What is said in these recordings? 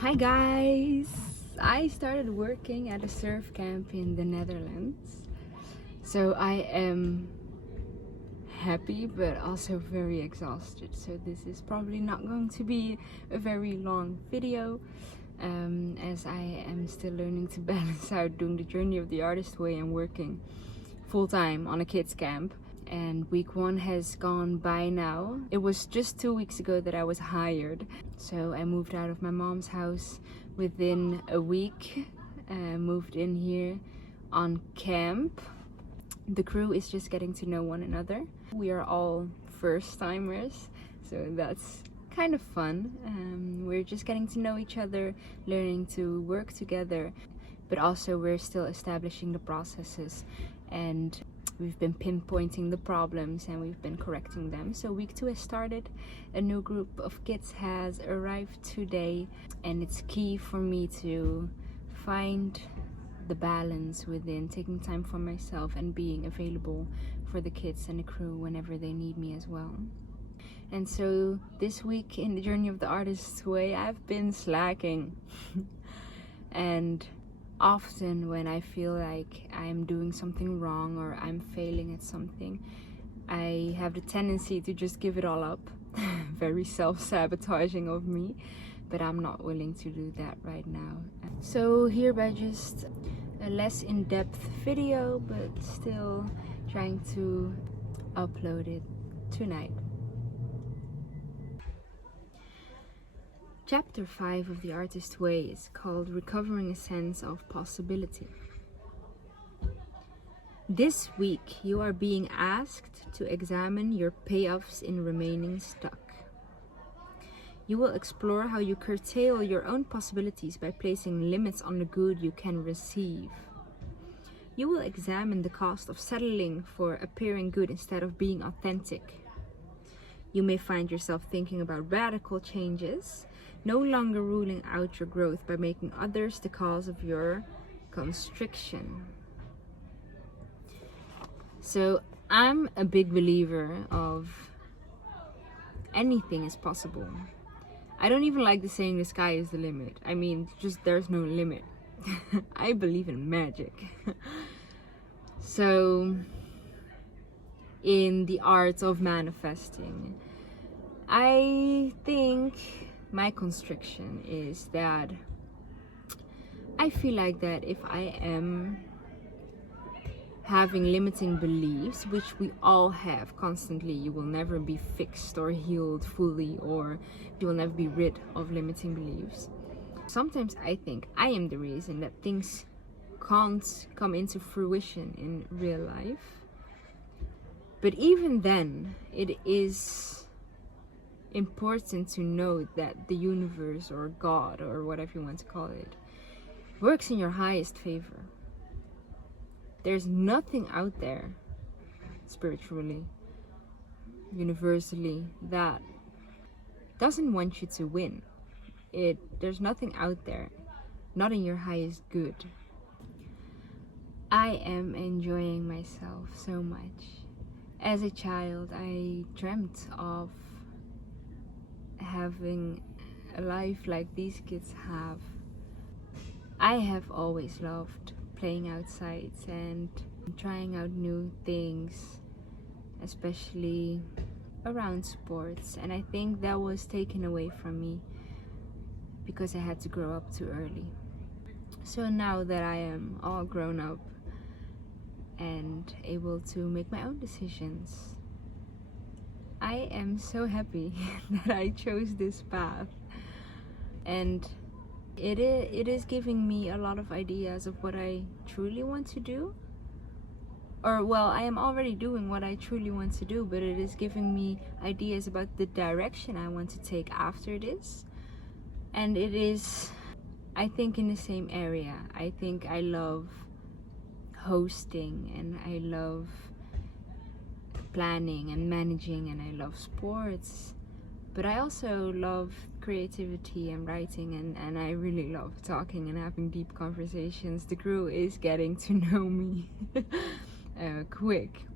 Hi guys! I started working at a surf camp in the Netherlands. So I am happy but also very exhausted. So this is probably not going to be a very long video, as I am still learning to balance out doing the Journey of the Artist way and working full-time on a kids camp. And week 1 has gone by now. It was just 2 weeks ago that I was hired. So I moved out of my mom's house within a week, moved in here on camp. The crew is just getting to know one another. We are all first timers, so that's kind of fun. We're just getting to know each other, learning to work together, but also we're still establishing the processes, and we've been pinpointing the problems and we've been correcting them. So week 2 has started. A new group of kids has arrived today, and it's key for me to find the balance within taking time for myself and being available for the kids and the crew whenever they need me as well. And so this week in the Journey of the Artist's way, I've been slacking. And often when I feel like I'm doing something wrong or I'm failing at something, I have the tendency to just give it all up. Very self-sabotaging of me, but I'm not willing to do that right now. So hereby just a less in-depth video, but still trying to upload it tonight. Chapter 5 of The Artist's Way is called Recovering a Sense of Possibility. This week you are being asked to examine your payoffs in remaining stuck. You will explore how you curtail your own possibilities by placing limits on the good you can receive. You will examine the cost of settling for appearing good instead of being authentic. You may find yourself thinking about radical changes, no longer ruling out your growth by making others the cause of your constriction. So I'm a big believer of anything is possible. I don't even like the saying the sky is the limit. I mean, just there's no limit. I believe in magic. So in the art of manifesting, I think my constriction is that I feel like that if I am having limiting beliefs, which we all have constantly, you will never be fixed or healed fully, or you will never be rid of limiting beliefs. Sometimes I think I am the reason that things can't come into fruition in real life. But even then, it is important to know that the universe or God or whatever you want to call it works in your highest favor. There's nothing out there spiritually, universally, that doesn't want you to win. There's nothing out there, not in your highest good. I am enjoying myself so much. As a child, I dreamt of having a life like these kids have. I have always loved playing outside and trying out new things, especially around sports, and I think that was taken away from me because I had to grow up too early. So now that I am all grown up and able to make my own decisions, I am so happy that I chose this path, and it is giving me a lot of ideas of what I truly want to do. Or, well, I am already doing what I truly want to do, but it is giving me ideas about the direction I want to take after this. And it is, I think, in the same area. I think I love hosting, and I love planning and managing, and I love sports. But I also love creativity and writing, and I really love talking and having deep conversations. The crew is getting to know me quick.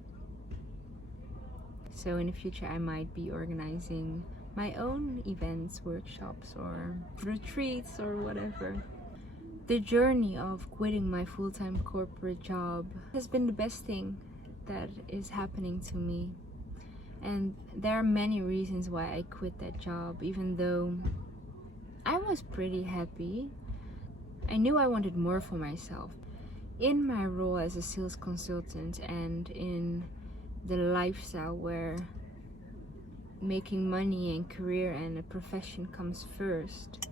So in the future I might be organizing my own events, workshops, or retreats, or whatever. The journey of quitting my full-time corporate job has been the best thing that is happening to me. And there are many reasons why I quit that job, even though I was pretty happy. I knew I wanted more for myself. In my role as a sales consultant and in the lifestyle where making money and career and a profession comes first,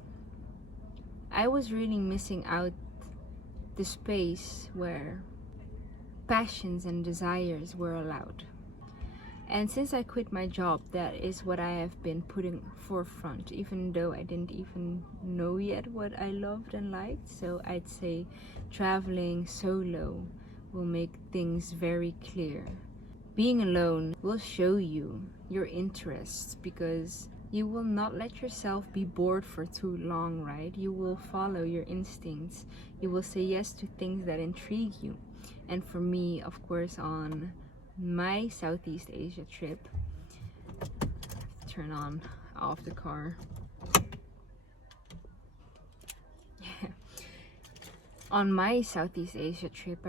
I was really missing out the space where passions and desires were allowed. And since I quit my job, that is what I have been putting forefront, even though I didn't even know yet what I loved and liked. So I'd say traveling solo will make things very clear. Being alone will show you your interests, because you will not let yourself be bored for too long, right? You will follow your instincts. You will say yes to things that intrigue you. And for me, of course, on my Southeast Asia trip, turn on off the car. On my Southeast Asia trip,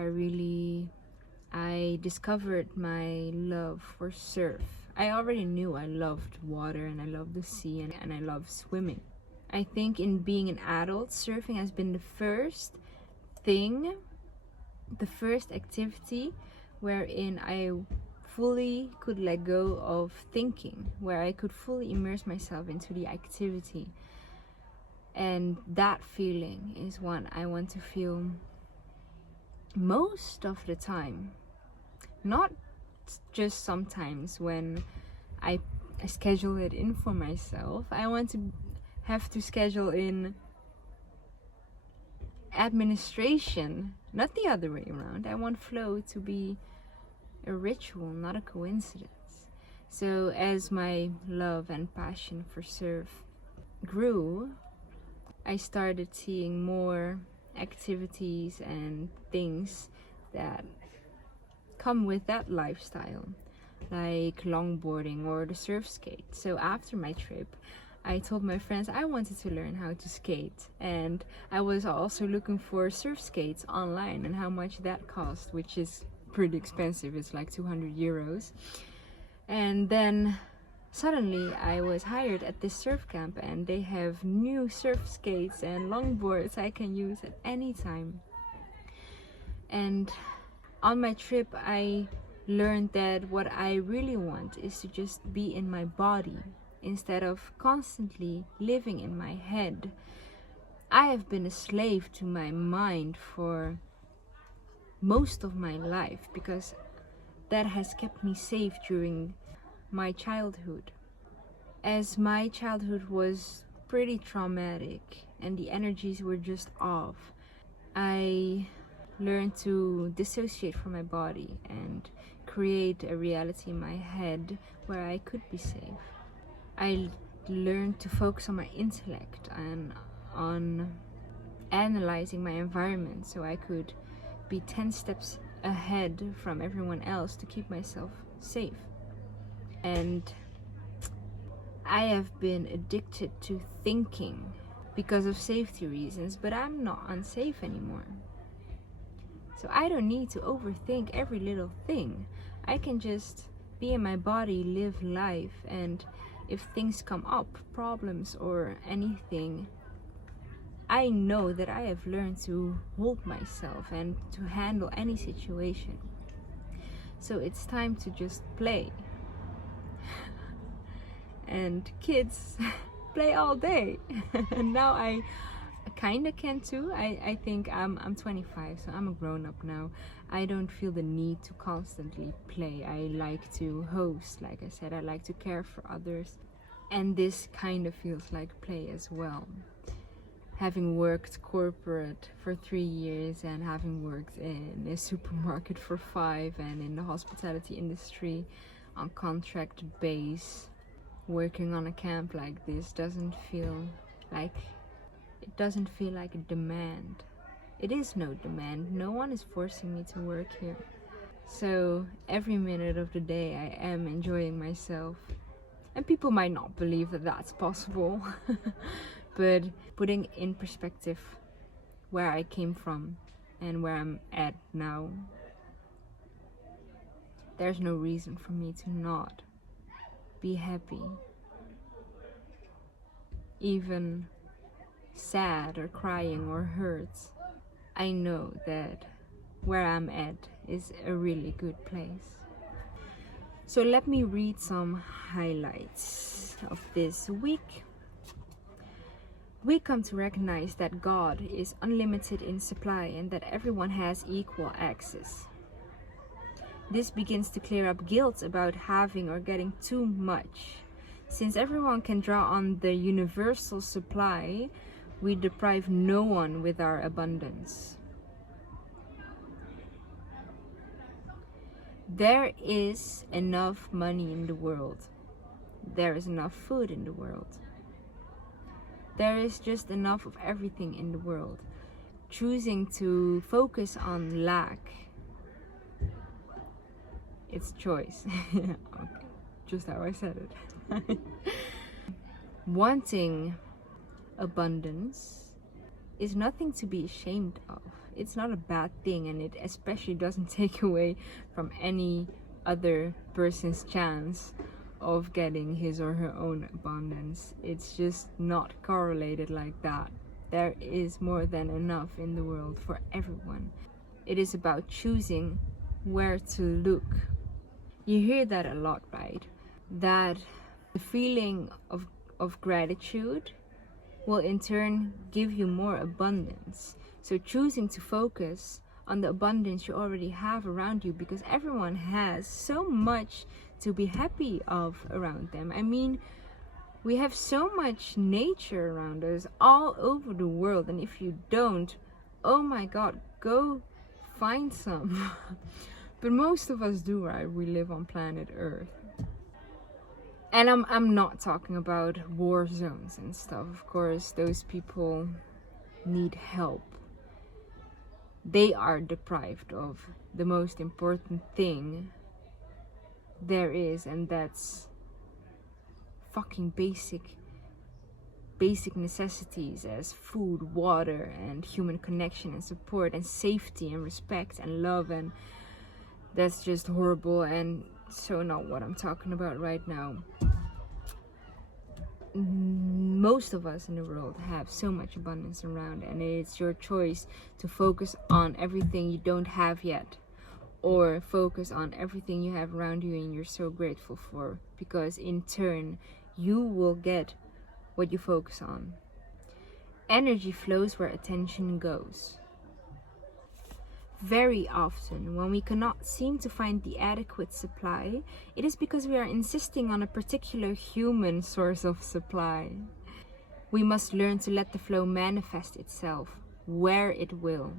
I discovered my love for surf. I already knew I loved water and I loved the sea and I love swimming. I think in being an adult, surfing has been the first activity wherein I fully could let go of thinking, where I could fully immerse myself into the activity. And that feeling is what I want to feel most of the time. Not just sometimes when I schedule it in for myself. I want to have to schedule in administration, not the other way around. I want flow to be a ritual, not a coincidence. So as my love and passion for surf grew, I started seeing more activities and things that come with that lifestyle, like longboarding or the surf skate. So after my trip, I told my friends I wanted to learn how to skate, and I was also looking for surf skates online and how much that cost, which is pretty expensive. It's like 200 euros. And then suddenly I was hired at this surf camp, and they have new surf skates and longboards I can use at any time. And on my trip, I learned that what I really want is to just be in my body instead of constantly living in my head. I have been a slave to my mind for most of my life, because that has kept me safe during my childhood. As my childhood was pretty traumatic and the energies were just off, I learned to dissociate from my body and create a reality in my head where I could be safe. I learned to focus on my intellect and on analyzing my environment so I could be 10 steps ahead from everyone else to keep myself safe. And I have been addicted to thinking because of safety reasons, but I'm not unsafe anymore. So I don't need to overthink every little thing. I can just be in my body, live life, and if things come up, problems or anything, I know that I have learned to hold myself and to handle any situation. So it's time to just play. And kids play all day. And now I kinda can too. I think I'm 25, so I'm a grown-up now. I don't feel the need to constantly play. I like to host, like I said. I like to care for others, and this kind of feels like play as well. Having worked corporate for 3 years and having worked in a supermarket for 5 and in the hospitality industry on contract base, working on a camp like this doesn't feel like a demand. It is no demand. No one is forcing me to work here. So every minute of the day I am enjoying myself. And people might not believe that that's possible. But putting in perspective where I came from and where I'm at now, there's no reason for me to not be happy. Even sad or crying or hurt, I know that where I'm at is a really good place. So let me read some highlights of this week. We come to recognize that God is unlimited in supply and that everyone has equal access. This begins to clear up guilt about having or getting too much. Since everyone can draw on the universal supply, we deprive no one with our abundance. There is enough money in the world. There is enough food in the world. There is just enough of everything in the world. Choosing to focus on lack, it's choice. Okay, just how I said it. Wanting abundance is nothing to be ashamed of. It's not a bad thing, and it especially doesn't take away from any other person's chance of getting his or her own abundance. It's just not correlated like that. There is more than enough in the world for everyone. It is about choosing where to look. You hear that a lot, right? That the feeling of gratitude will in turn give you more abundance. So choosing to focus on the abundance you already have around you, because everyone has so much to be happy of around them. I mean, we have so much nature around us all over the world, and if you don't, oh my god, go find some. But most of us do, right? We live on planet Earth. And I'm not talking about war zones and stuff. Of course, those people need help. They are deprived of the most important thing there is, and that's fucking basic necessities as food, water, and human connection and support and safety and respect and love, and that's just horrible and so not what I'm talking about right now. Most of us in the world have so much abundance around, and it's your choice to focus on everything you don't have yet, or focus on everything you have around you and you're so grateful for, because in turn you will get what you focus on. Energy flows where attention goes. Very often, when we cannot seem to find the adequate supply, it is because we are insisting on a particular human source of supply. We must learn to let the flow manifest itself where it will,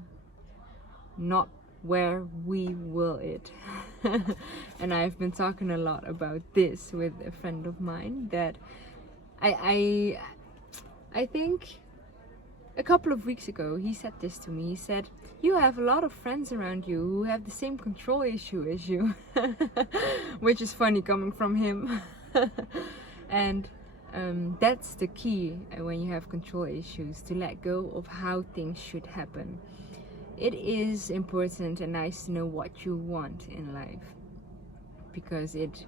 not where we will it. And I've been talking a lot about this with a friend of mine, that I think a couple of weeks ago he said this to me. He said, you have a lot of friends around you who have the same control issue as you. Which is funny coming from him. And that's the key when you have control issues, to let go of how things should happen. It is important and nice to know what you want in life, because it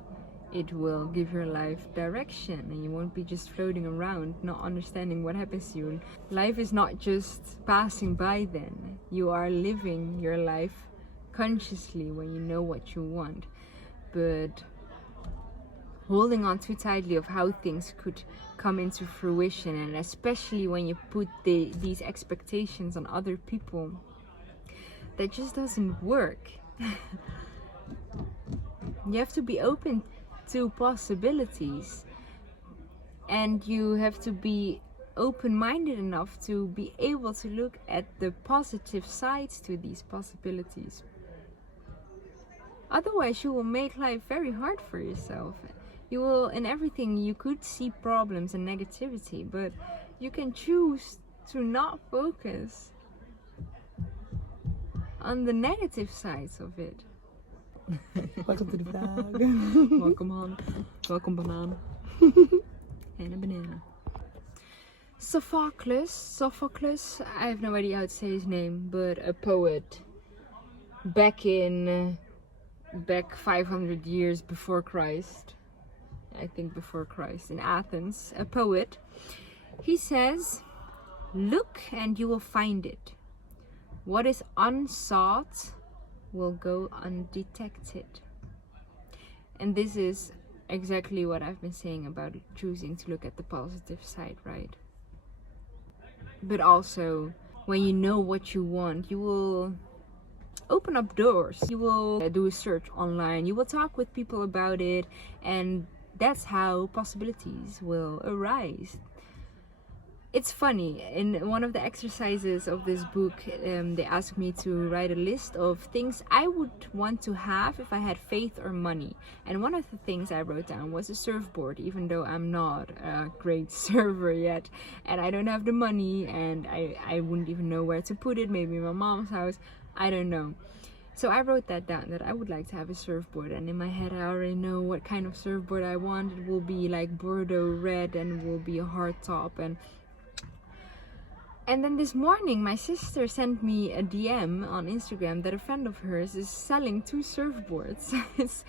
will give your life direction, and you won't be just floating around not understanding what happens to you. Life is not just passing by then. You are living your life consciously when you know what you want. But holding on too tightly of how things could come into fruition, and especially when you put these expectations on other people, that just doesn't work. You have to be open to possibilities, and you have to be open-minded enough to be able to look at the positive sides to these possibilities. Otherwise, you will make life very hard for yourself. You will, in everything, you could see problems and negativity, but you can choose to not focus on the negative sides of it. Welcome to the vlog. Welcome on. Welcome banaan. And a banana. Sophocles, I have no idea how to say his name, but a poet back 500 years before Christ, I think before Christ, in Athens, a poet. He says, "Look and you will find it. What is unsought will go undetected." And this is exactly what I've been saying about choosing to look at the positive side, right? But also, when you know what you want, you will open up doors. You will do a search online. You will talk with people about it, and that's how possibilities will arise. It's funny, in one of the exercises of this book, they asked me to write a list of things I would want to have if I had faith or money. And one of the things I wrote down was a surfboard, even though I'm not a great surfer yet. And I don't have the money, and I wouldn't even know where to put it. Maybe in my mom's house, I don't know. So I wrote that down, that I would like to have a surfboard. And in my head, I already know what kind of surfboard I want. It will be like Bordeaux red, and will be a hard top. And then this morning, my sister sent me a DM on Instagram that a friend of hers is selling 2 surfboards. It's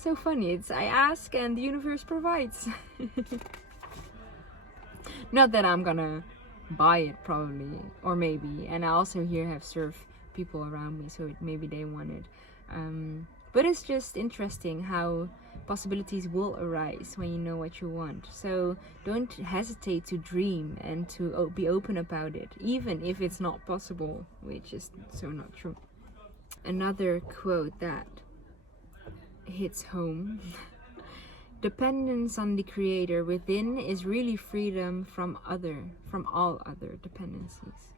so funny. I ask and the universe provides. Not that I'm gonna buy it, probably, or maybe. And I also here have surf people around me, so maybe they want it. But it's just interesting how possibilities will arise when you know what you want. So don't hesitate to dream and to be open about it, even if it's not possible, which is so not true. Another quote that hits home. Dependence on the creator within is really freedom from all other dependencies.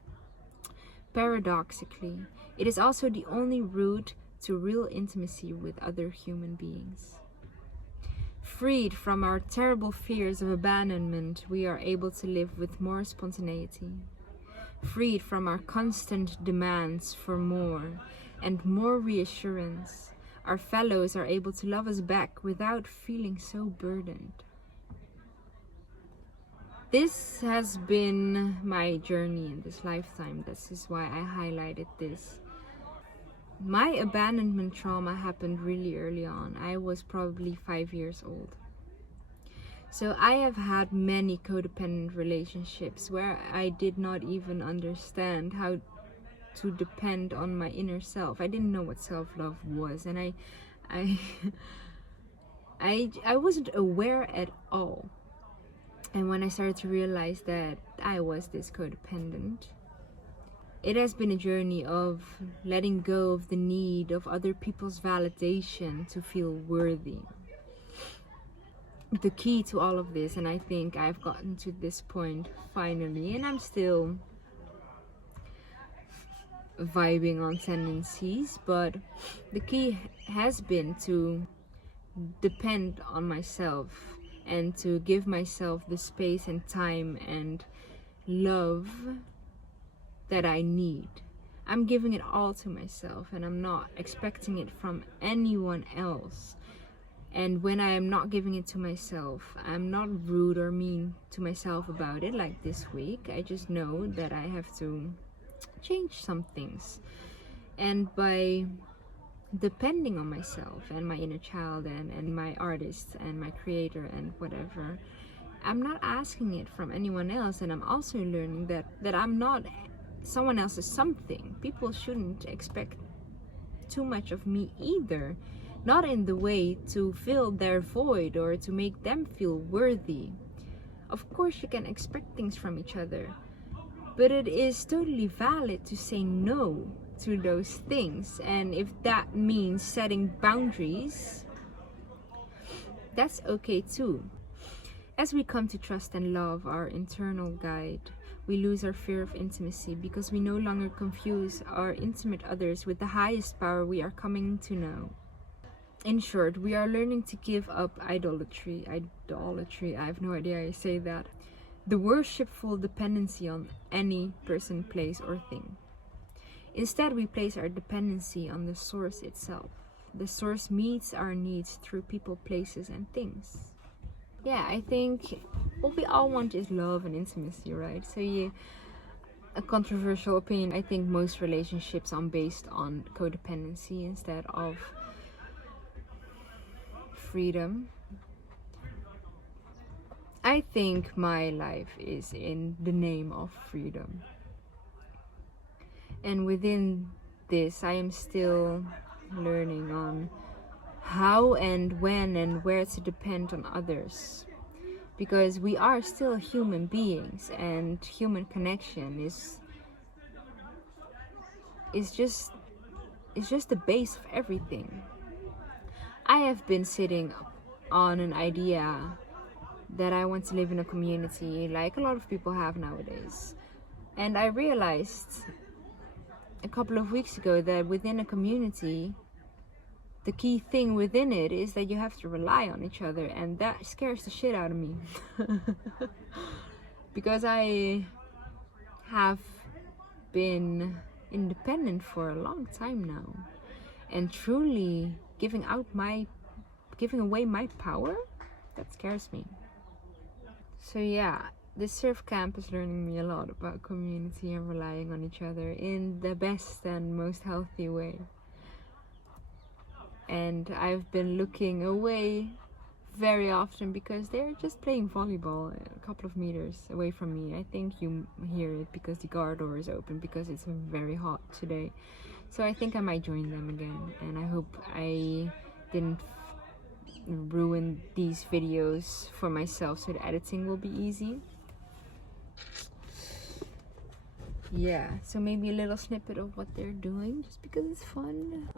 Paradoxically, it is also the only route to real intimacy with other human beings. Freed from our terrible fears of abandonment, we are able to live with more spontaneity. Freed from our constant demands for more and more reassurance, our fellows are able to love us back without feeling so burdened. This has been my journey in this lifetime. This is why I highlighted this. My abandonment trauma happened really early on. I was probably 5 years old. So I have had many codependent relationships where I did not even understand how to depend on my inner self. I didn't know what self-love was, and I wasn't aware at all. And when I started to realize that I was this codependent, it has been a journey of letting go of the need of other people's validation to feel worthy. The key to all of this, and I think I've gotten to this point finally, and I'm still vibing on tendencies, but the key has been to depend on myself and to give myself the space and time and love that I need. I'm giving it all to myself, and I'm not expecting it from anyone else. And when I am not giving it to myself, I'm not rude or mean to myself about it, like this week. I just know that I have to change some things. And by depending on myself and my inner child and my artist and my creator and whatever, I'm not asking it from anyone else. And I'm also learning that I'm not someone else's something. People shouldn't expect too much of me either. Not in the way to fill their void or to make them feel worthy. Of course you can expect things from each other, but it is totally valid to say no to those things. And if that means setting boundaries, that's okay too. As we come to trust and love our internal guide, we lose our fear of intimacy because we no longer confuse our intimate others with the highest power we are coming to know. In short, we are learning to give up idolatry, I have no idea how I say that, the worshipful dependency on any person, place, or thing. Instead, we place our dependency on the source itself. The source meets our needs through people, places, and things. yeah, I think what we all want is love and intimacy, right? So a controversial opinion, I think most relationships are based on codependency instead of freedom. I think my life is in the name of freedom. And within this, I am still learning on how and when and where to depend on others. Because we are still human beings, and human connection is just the base of everything. I have been sitting on an idea that I want to live in a community like a lot of people have nowadays. And I realized a couple of weeks ago that within a community, the key thing within it is that you have to rely on each other, and that scares the shit out of me. Because I have been independent for a long time now, and truly giving away my power, that scares me. So yeah, this surf camp is learning me a lot about community and relying on each other in the best and most healthy way. And I've been looking away very often because they're just playing volleyball a couple of meters away from me. I think you hear it because the car door is open because it's very hot today. So I think I might join them again, and I hope I didn't ruin these videos for myself so the editing will be easy. Yeah, so maybe a little snippet of what they're doing just because it's fun.